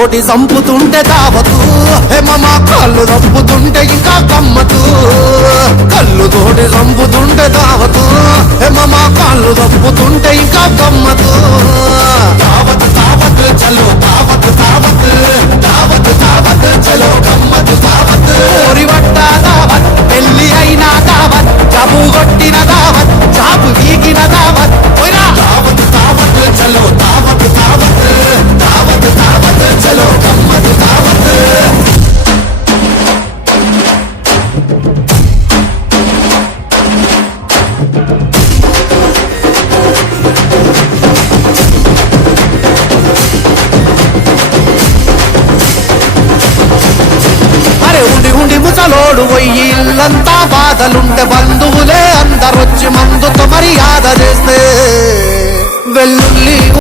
తోటి చంపుతుంటే దావతు మామ కళ్ళు చంపుతుంటే ఇంకా గమ్మతు కళ్ళు తోటి చంపుతుంటే దావతు మామ కళ్ళు చంపుతుంటే ఇంకా గమ్మతు దావత్ దావత్ చలో దావత్ దావత్ దావత్ దావత్ చలో గమ్మత్ దావత్ ఓరి వట్ట దావత్ పెళ్లి అయినా దావత్ జాబు కొట్టిన దావత్ జాబు వీగిన దావత్ దావత్ దావత్ చలో దావత్ దావత్ దావత్ దావత్ చలో గమ్మత్ దావత్ ఉండి ముసలోడు పోయి ఇల్లంతా బాధలుంటే బంధువులే అందరొచ్చి మందుతో మర్యాద చేస్తే